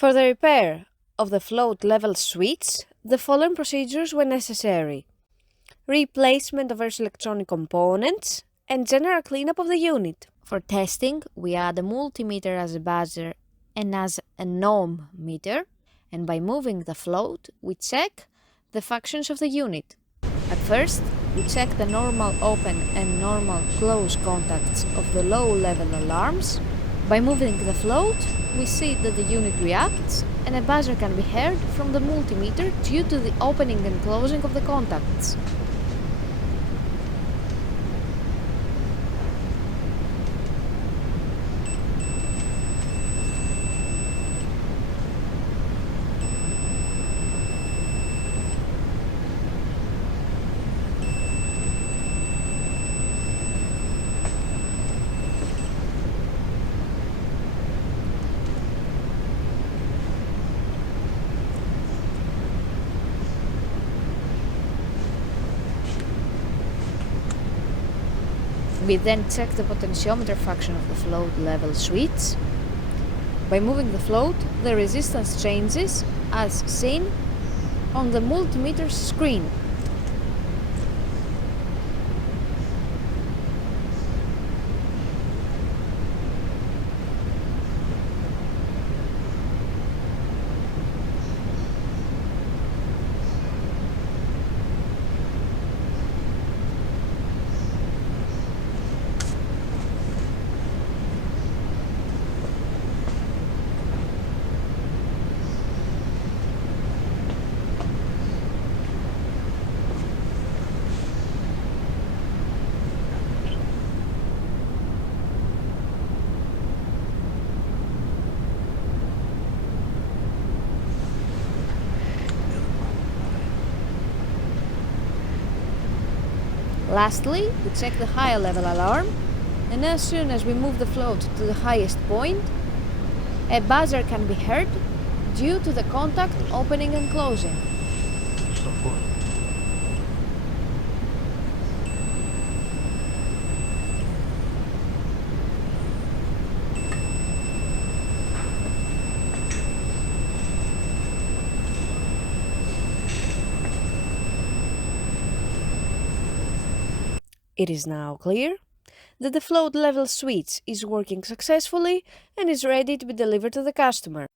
For the repair of the float level switch, the following procedures were necessary: replacement of various electronic components and general cleanup of the unit. For testing, we add a multimeter as a buzzer and as an ohm meter, and by moving the float, we check the functions of the unit. At first, we check the normal open and normal close contacts of the low-level alarms. By moving the float, we see that the unit reacts and a buzzer can be heard from the multimeter due to the opening and closing of the contacts. We then check the potentiometer function of the float level switch. By moving the float, the resistance changes as seen on the multimeter screen. Lastly, we check the higher level alarm, and as soon as we move the float to the highest point, a buzzer can be heard due to the contact opening and closing. It is now clear that the float level switch is working successfully and is ready to be delivered to the customer.